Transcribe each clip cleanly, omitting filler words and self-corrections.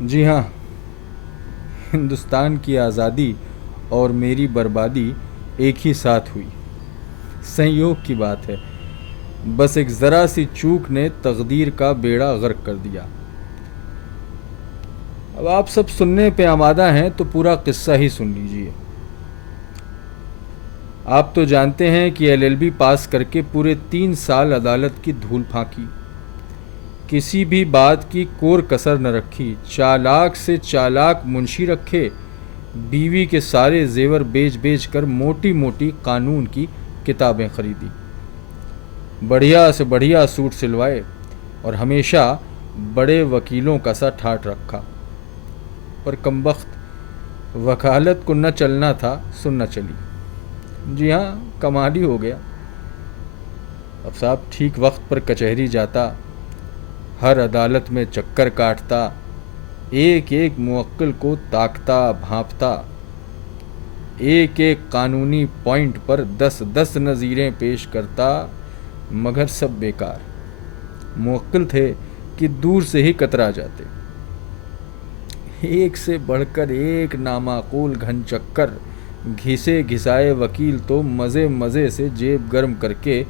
जी हाँ, हिंदुस्तान की आज़ादी और मेरी बर्बादी एक ही साथ हुई। संयोग की बात है, बस एक ज़रा सी चूक ने तकदीर का बेड़ा गर्क कर दिया। अब आप सब सुनने पे आमादा हैं तो पूरा किस्सा ही सुन लीजिए। आप तो जानते हैं कि एलएलबी पास करके पूरे 3 साल अदालत की धूल फांकी, किसी भी बात की कोर कसर न रखी, चालाक से चालाक मुंशी रखे, बीवी के सारे जेवर बेच बेच कर मोटी मोटी कानून की किताबें खरीदी, बढ़िया से बढ़िया सूट सिलवाए और हमेशा बड़े वकीलों का सा ठाट रखा। पर कमबख्त वकालत को न चलना था सुन न चली। जी हाँ, कमाल ही हो गया। अब साहब ठीक वक्त पर कचहरी जाता, हर अदालत में चक्कर काटता, एक एक मुवक्किल को ताकता भांपता, एक एक कानूनी पॉइंट पर 10-10 नज़ीरें पेश करता, मगर सब बेकार। मुवक्किल थे कि दूर से ही कतरा जाते। एक से बढ़कर एक नामाकूल घन चक्कर, घिसे घिसाए वकील तो मज़े मज़े से जेब गर्म करके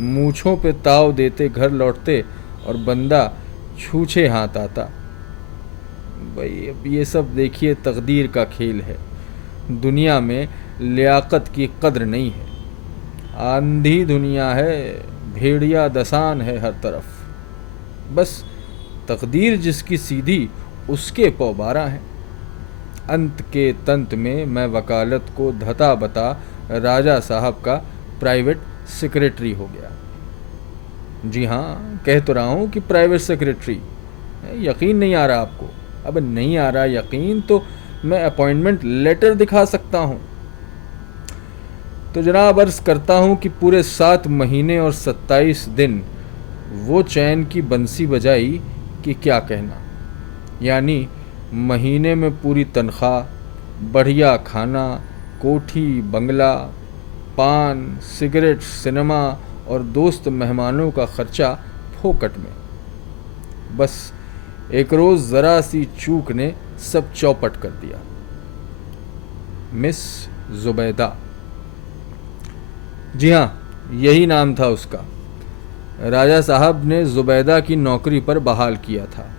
मूछों पे ताव देते घर लौटते और बंदा छूछे हाथ आता। भाई अब ये सब देखिए तकदीर का खेल है। दुनिया में लियाकत की कद्र नहीं है, आंधी दुनिया है, भेड़िया दसान है हर तरफ। बस तकदीर जिसकी सीधी उसके पौबारा हैं। अंत के तंत में मैं वकालत को धता बता राजा साहब का प्राइवेट सेक्रेटरी हो गया। जी हाँ, कह तो रहा हूँ कि प्राइवेट सेक्रेटरी। यकीन नहीं आ रहा आपको? अब नहीं आ रहा यकीन तो मैं अपॉइंटमेंट लेटर दिखा सकता हूँ। तो जनाब अर्ज़ करता हूँ कि पूरे 7 महीने और 27 दिन वो चैन की बंसी बजाई कि क्या कहना। यानी महीने में पूरी तनख्वाह, बढ़िया खाना, कोठी बंगला, पान सिगरेट, सिनेमा और दोस्त मेहमानों का खर्चा फोकट में। बस एक रोज़ ज़रा सी चूक ने सब चौपट कर दिया। मिस जुबैदा, जी हाँ यही नाम था उसका। राजा साहब ने जुबैदा की नौकरी पर बहाल किया था।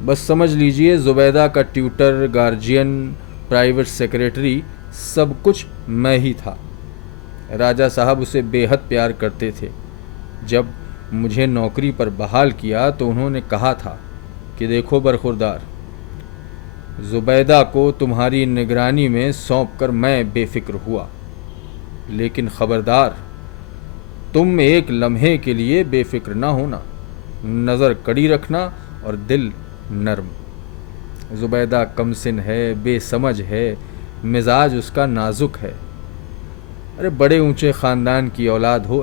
बस समझ लीजिए जुबैदा का ट्यूटर, गार्जियन, प्राइवेट सेक्रेटरी सब कुछ मैं ही था। राजा साहब उसे बेहद प्यार करते थे। जब मुझे नौकरी पर बहाल किया तो उन्होंने कहा था कि देखो बरखुरदार, जुबैदा को तुम्हारी निगरानी में सौंप कर मैं बेफिक्र हुआ, लेकिन ख़बरदार तुम एक लम्हे के लिए बेफिक्र ना होना, नज़र कड़ी रखना और दिल नर्म। जुबैदा कमसिन है, बेसमझ है, मिजाज उसका नाजुक है। अरे बड़े ऊंचे ख़ानदान की औलाद हो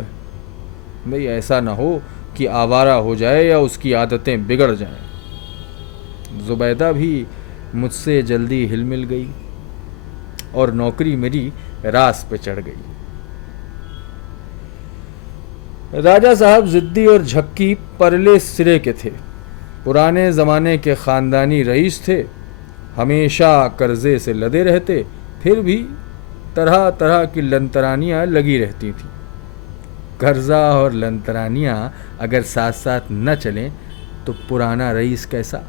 भाई, ऐसा ना हो कि आवारा हो जाए या उसकी आदतें बिगड़ जाएं। जुबैदा भी मुझसे जल्दी हिल मिल गई और नौकरी मेरी रास पे चढ़ गई। राजा साहब ज़िद्दी और झक्की परले सिरे के थे। पुराने ज़माने के ख़ानदानी रईस थे, हमेशा कर्ज़े से लदे रहते, फिर भी तरह तरह की लंतरानियाँ लगी रहती थीं। कर्ज़ा और लंतरानियाँ अगर साथ साथ न चलें तो पुराना रईस कैसा।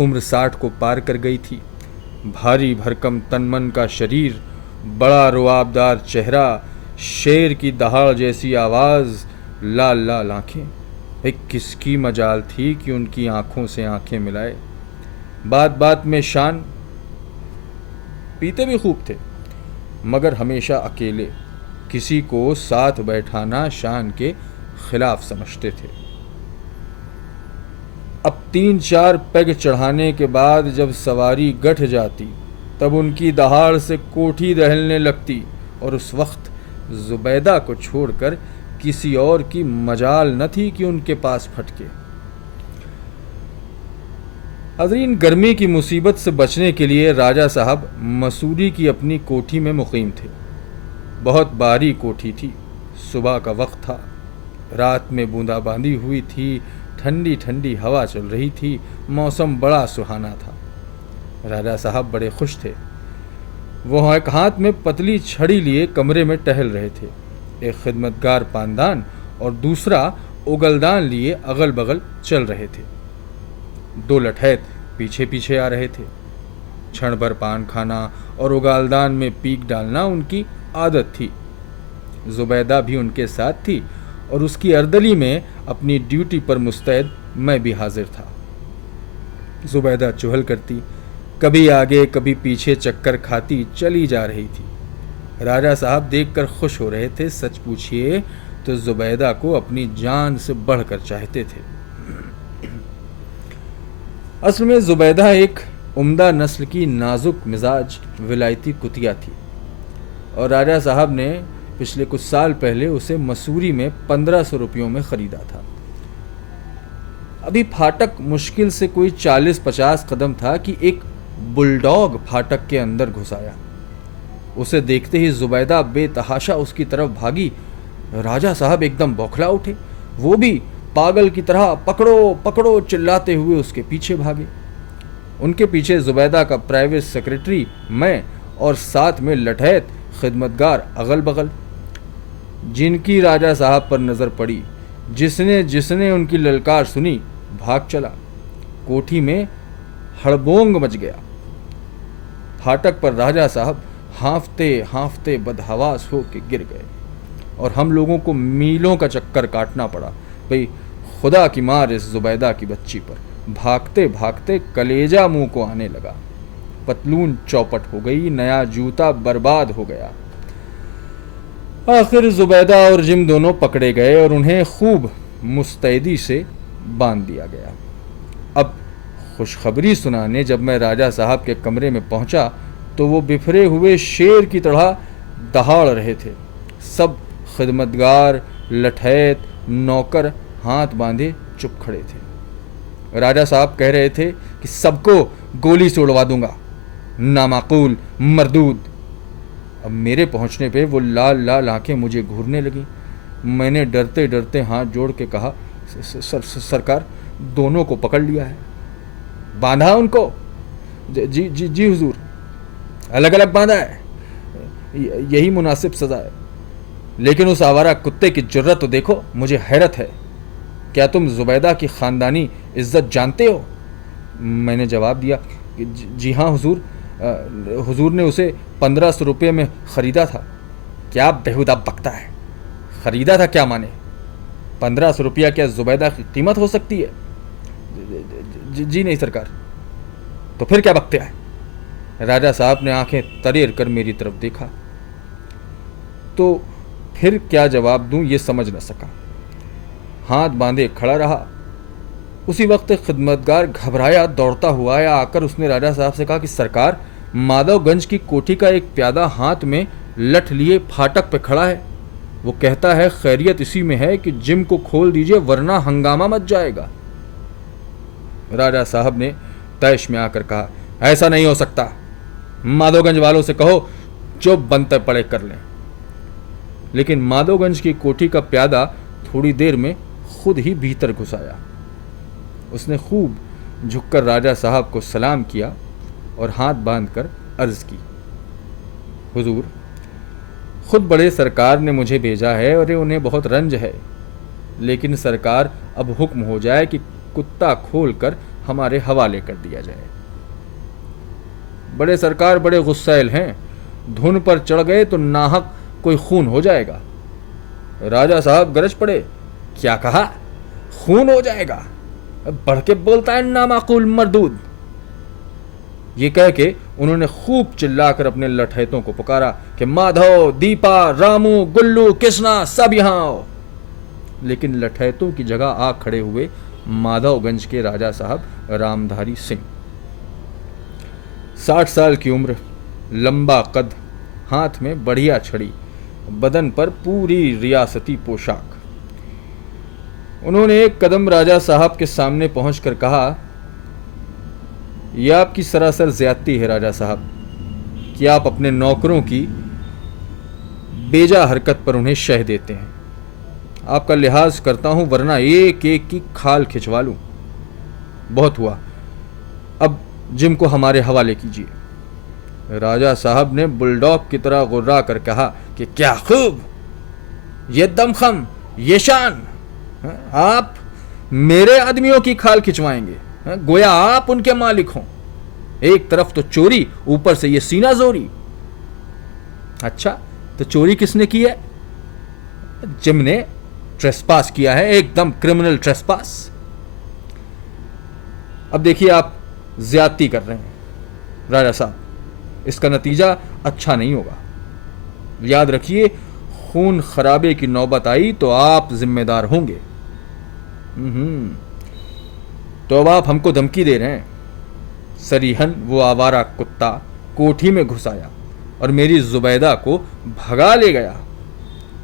उम्र 60 को पार कर गई थी। भारी भरकम तनमन का शरीर, बड़ा रुआबदार चेहरा, शेर की दहाड़ जैसी आवाज़, लाल लाल आँखें। भाई किसकी मजाल थी कि उनकी आँखों से आँखें मिलाए। बात बात में शान, पीते भी खूब थे मगर हमेशा अकेले, किसी को साथ बैठाना शान के खिलाफ समझते थे। अब 3-4 पैग चढ़ाने के बाद जब सवारी गठ जाती तब उनकी दहाड़ से कोठी दहलने लगती और उस वक्त जुबैदा को छोड़कर किसी और की मजाल न थी कि उनके पास फटके। हज़रीन, गर्मी की मुसीबत से बचने के लिए राजा साहब मसूरी की अपनी कोठी में मुकीम थे। बहुत बारी कोठी थी, सुबह का वक्त था, रात में बूंदाबांदी हुई थी, ठंडी ठंडी हवा चल रही थी। मौसम बड़ा सुहाना था। राजा साहब बड़े खुश थे। वो एक हाथ में पतली छड़ी लिए कमरे में टहल रहे थे। एक खिदमतगार पानदान और दूसरा उगलदान लिए अगल बगल चल रहे थे। दो लठैत पीछे पीछे आ रहे थे। क्षण भर पान खाना और उगालदान में पीक डालना उनकी आदत थी। जुबैदा भी उनके साथ थी और उसकी अर्दली में अपनी ड्यूटी पर मुस्तैद मैं भी हाजिर था। जुबैदा चुहल करती, कभी आगे कभी पीछे चक्कर खाती चली जा रही थी। राजा साहब देखकर खुश हो रहे थे। सच पूछिए तो जुबैदा को अपनी जान से बढ़कर चाहते थे। असल में जुबैदा एक उम्दा नस्ल की नाजुक मिजाज विलायती कुतिया थी और राजा साहब ने पिछले कुछ साल पहले उसे मसूरी में 1500 रुपयों में खरीदा था। अभी फाटक मुश्किल से कोई 40-50 कदम था कि एक बुलडॉग फाटक के अंदर घुस आया। उसे देखते ही जुबैदा बेतहाशा उसकी तरफ भागी। राजा साहब एकदम बौखला उठे। वो भी पागल की तरह पकड़ो पकड़ो चिल्लाते हुए उसके पीछे भागे। उनके पीछे जुबैदा का प्राइवेट सेक्रेटरी, मैं और साथ में लठैत खिदमतगार अगल बगल। जिनकी राजा साहब पर नज़र पड़ी, जिसने जिसने उनकी ललकार सुनी, भाग चला। कोठी में हड़बोंग मच गया। फाटक पर राजा साहब हांफते हांफते बदहवास हो के गिर गए और हम लोगों को मीलों का चक्कर काटना पड़ा। भाई खुदा की मार इस जुबैदा की बच्ची पर। भागते भागते कलेजा मुंह को आने लगा। पतलून चौपट हो गई, नया जूता बर्बाद हो गया। आखिर जुबैदा और जिम दोनों पकड़े गए और उन्हें खूब मुस्तैदी से बांध दिया गया। अब खुशखबरी सुनाने जब मैं राजा साहब के कमरे में पहुंचा तो वो बिफरे हुए शेर की तरह दहाड़ रहे थे। सब खिदमतगार, लठैत, नौकर हाथ बांधे चुप खड़े थे। राजा साहब कह रहे थे कि सबको गोली से उड़वा दूंगा। नामाकूल, मरदूद। अब मेरे पहुंचने पे वो लाल लाल आंखें मुझे घूरने लगी। मैंने डरते डरते हाथ जोड़ के कहा, सरकार, दोनों को पकड़ लिया है। बांधा उनको? जी जी जी हुजूर, अलग अलग बांधा है। यही मुनासिब सजा है। लेकिन उस आवारा कुत्ते की जुर्रत तो देखो, मुझे हैरत है। क्या तुम जुबैदा की खानदानी इज्जत जानते हो? मैंने जवाब दिया, जी हाँ हुजूर, हुजूर ने उसे 1500 रुपये में ख़रीदा था। क्या बेहुदा बकता है? ख़रीदा था क्या माने? 1500 रुपया क्या जुबैदा की कीमत हो सकती है? जी नहीं सरकार। तो फिर क्या बकते हैं? राजा साहब ने आंखें तरेर कर मेरी तरफ देखा। तो फिर क्या जवाब दूं ये समझ न सका। हाथ बांधे खड़ा रहा। उसी वक्त खिदमतगार घबराया दौड़ता हुआ आया। आकर उसने राजा साहब से कहा कि सरकार, माधवगंज की कोठी का एक प्यादा हाथ में लठ लिए फाटक पे खड़ा है। वो कहता है खैरियत इसी में है कि जिम को खोल दीजिए वरना हंगामा मच जाएगा। राजा साहब ने तैश में आकर कहा, ऐसा नहीं हो सकता। माधवगंज वालों से कहो जो बनते पड़े कर लें। लेकिन माधवगंज की कोठी का प्यादा थोड़ी देर में खुद ही भीतर घुस आया। उसने खूब झुककर राजा साहब को सलाम किया और हाथ बांधकर अर्ज की, हुजूर, खुद बड़े सरकार ने मुझे भेजा है और उन्हें बहुत रंज है। लेकिन सरकार अब हुक्म हो जाए कि कुत्ता खोलकर हमारे हवाले कर दिया जाए। बड़े सरकार बड़े गुस्सैल हैं। धुन पर चढ़ गए तो नाहक कोई खून हो जाएगा। राजा साहब गरज पड़े, क्या कहा? खून हो जाएगा? बढ़ के बोलता है नामाकूल मरदूद। ये कह के उन्होंने खूब चिल्लाकर अपने लठैतों को पुकारा कि माधव, दीपा, रामू, गुल्लू, कृष्णा सब यहां आओ। लेकिन लठैतों की जगह आ खड़े हुए माधवगंज के राजा साहब रामधारी सिंह। 60 साल की उम्र, लंबा कद, हाथ में बढ़िया छड़ी, बदन पर पूरी रियासती पोशाक। उन्होंने एक कदम राजा साहब के सामने पहुंचकर कहा, यह आपकी सरासर ज्यादती है राजा साहब कि आप अपने नौकरों की बेजा हरकत पर उन्हें शह देते हैं। आपका लिहाज करता हूं, वरना एक एक की खाल खिंचवा लूं। बहुत हुआ, अब जिम को हमारे हवाले कीजिए। राजा साहब ने बुलडॉग की तरह गुर्रा कर कहा कि क्या खूब, ये दमखम, ये शान, आप मेरे आदमियों की खाल खिंचवाएंगे, गोया आप उनके मालिक हों। एक तरफ तो चोरी, ऊपर से ये सीना जोरी। अच्छा, तो चोरी किसने की है? जिम ने ट्रेसपास किया है, एकदम क्रिमिनल ट्रेसपास। अब देखिए, आप ज्यादती कर रहे हैं राजा साहब, इसका नतीजा अच्छा नहीं होगा। याद रखिए, खून खराबे की नौबत आई तो आप जिम्मेदार होंगे। तो अब आप हमको धमकी दे रहे हैं? सरीहन वो आवारा कुत्ता कोठी में घुस आया और मेरी जुबैदा को भगा ले गया।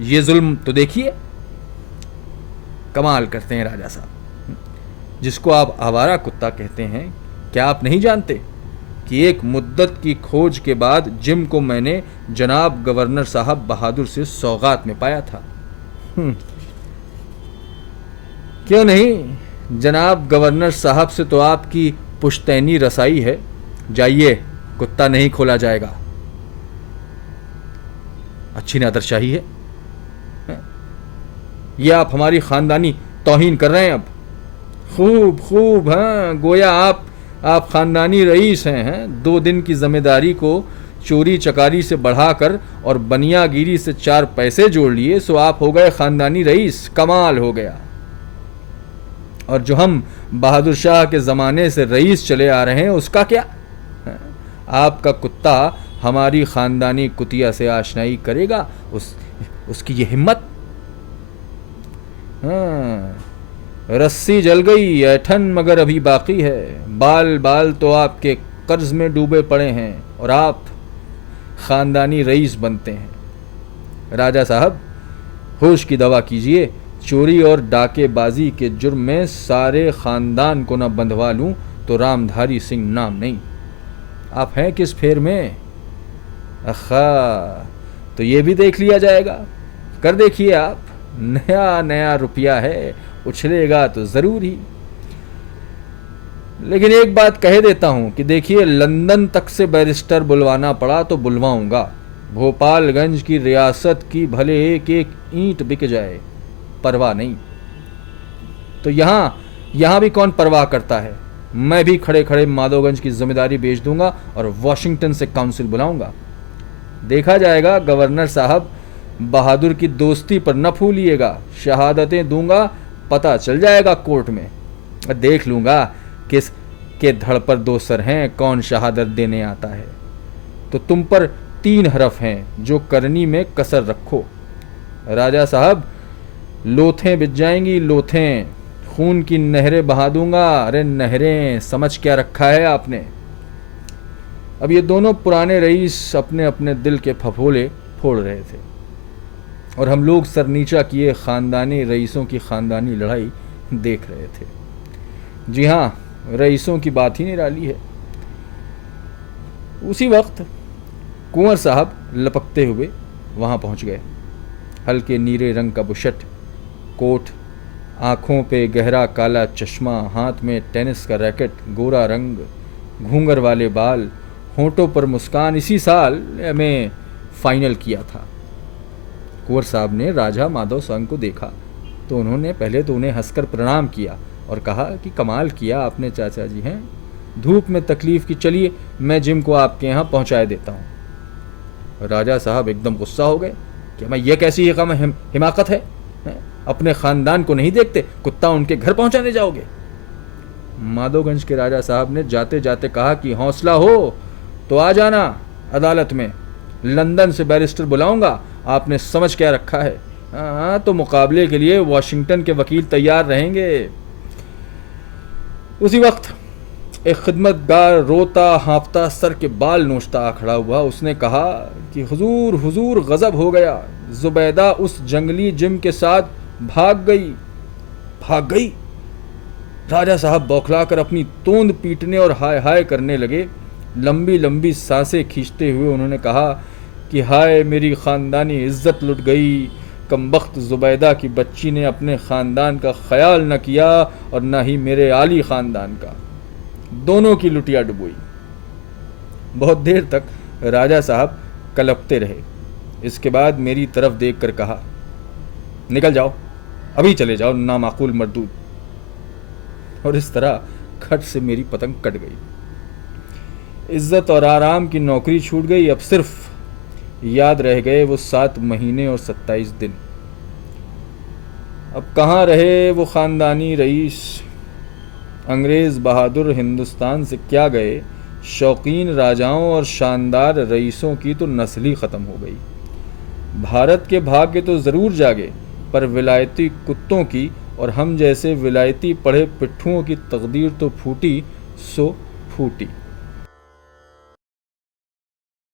ये जुल्म तो देखिए। कमाल करते हैं राजा साहब, जिसको आप आवारा कुत्ता कहते हैं, क्या आप नहीं जानते कि एक मुद्दत की खोज के बाद जिम को मैंने जनाब गवर्नर साहब बहादुर से सौगात में पाया था। क्यों नहीं, जनाब गवर्नर साहब से तो आपकी पुश्तैनी रसाई है। जाइए, कुत्ता नहीं खोला जाएगा। अच्छी नादरशाही है। ये आप हमारी खानदानी तौहीन कर रहे हैं। अब खूब खूब, हाँ, गोया आप खानदानी रईस हैं। 2 दिन की जिम्मेदारी को चोरी चकारी से बढ़ाकर और बनियागिरी से 4 पैसे जोड़ लिए, सो आप हो गए खानदानी रईस। कमाल हो गया। और जो हम बहादुर शाह के ज़माने से रईस चले आ रहे हैं, उसका क्या? आपका कुत्ता हमारी ख़ानदानी कुतिया से आशनाई करेगा, उसकी ये हिम्मत? रस्सी जल गई, ऐठन मगर अभी बाकी है। बाल बाल तो आपके कर्ज में डूबे पड़े हैं और आप ख़ानदानी रईस बनते हैं। राजा साहब, होश की दवा कीजिए। चोरी और डाकेबाजी के जुर्म में सारे ख़ानदान को न बंधवा लूँ तो रामधारी सिंह नाम नहीं। आप हैं किस फेर में? अखा, तो ये भी देख लिया जाएगा। कर देखिए आप, नया नया रुपया है, उछलेगा तो ज़रूर ही। लेकिन एक बात कह देता हूँ कि देखिए, लंदन तक से बैरिस्टर बुलवाना पड़ा तो बुलवाऊंगा। भोपालगंज की रियासत की भले एक एक ईंट बिक जाए, परवाह नहीं। तो यहाँ भी कौन परवाह करता है? मैं भी खड़े खड़े माधोगंज की जिम्मेदारी बेच दूंगा और वॉशिंगटन से काउंसिल बुलाऊंगा। देखा जाएगा। गवर्नर साहब, बहादुर की दोस्ती पर न फूलिएगा। शहादतें दूंगा, पता चल जाएगा कोर्ट में। देख लूंगा किस के धड़ पर 2 सर हैं, कौन शहादत देने आता है। तो तुम पर 3 हरफ हैं, जो करनी में कसर रखो। राजा साहब, लोथें बिछ जाएंगी, लोथें। खून की नहरें बहा दूंगा। अरे नहरें, समझ क्या रखा है आपने? अब ये दोनों पुराने रईस अपने अपने दिल के फफोले फोड़ रहे थे और हम लोग सर नीचा किए ख़ानदानी रईसों की ख़ानदानी लड़ाई देख रहे थे। जी हाँ, रईसों की बात ही निराली है। उसी वक्त कुंवर साहब लपकते हुए वहाँ पहुँच गए। हल्के नीले रंग का बुशट, कोट, आँखों पे गहरा काला चश्मा, हाथ में टेनिस का रैकेट, गोरा रंग, घूंघर वाले बाल, होंठों पर मुस्कान। इसी साल में फाइनल किया था। कुंवर साहब ने राजा माधव संघ को देखा तो उन्होंने पहले तो उन्हें हंसकर प्रणाम किया और कहा कि कमाल किया आपने चाचा जी। हैं धूप में तकलीफ़ की, चलिए मैं जिम को आपके यहाँ पहुँचाए देता हूँ। राजा साहब एकदम गुस्सा हो गए कि मैं ये कैसी हिमाकत है? अपने ख़ानदान को नहीं देखते, कुत्ता उनके घर पहुँचाने जाओगे? माधोगंज के राजा साहब ने जाते जाते कहा कि हौसला हो तो आ जाना अदालत में, लंदन से बैरिस्टर बुलाऊंगा। आपने समझ क्या रखा है? हाँ, तो मुकाबले के लिए वॉशिंगटन के वकील तैयार रहेंगे। उसी वक्त एक खिदमतगार रोता हाँफता सर के बाल नोचता आ खड़ा हुआ। उसने कहा कि हुजूर हुजूर गजब हो गया, जुबैदा उस जंगली जिम के साथ भाग गई। भाग गई? राजा साहब बौखलाकर अपनी तोंद पीटने और हाय हाय करने लगे। लंबी लंबी सांसें खींचते हुए उन्होंने कहा कि हाय मेरी ख़ानदानी इज्जत लुट गई, कमबख्त ज़ुबैदा की बच्ची ने अपने ख़ानदान का ख्याल न किया और न ही मेरे आली ख़ानदान का। दोनों की लुटिया डुबोई। बहुत देर तक राजा साहब कलपते रहे। इसके बाद मेरी तरफ देख कर कहा, निकल जाओ, अभी चले जाओ नामाकूल मरदूद। और इस तरह खट से मेरी पतंग कट गई। इज्जत और आराम की नौकरी छूट गई। अब सिर्फ याद रह गए वो 7 महीने और 27 दिन। अब कहाँ रहे वो ख़ानदानी रईस। अंग्रेज़ बहादुर हिंदुस्तान से क्या गए, शौकीन राजाओं और शानदार रईसों की तो नस्ल ही ख़त्म हो गई। भारत के भाग्य तो ज़रूर जागे, पर विलायती कुत्तों की और हम जैसे विलायती पढ़े पिट्ठुओं की तकदीर तो फूटी सो फूटी।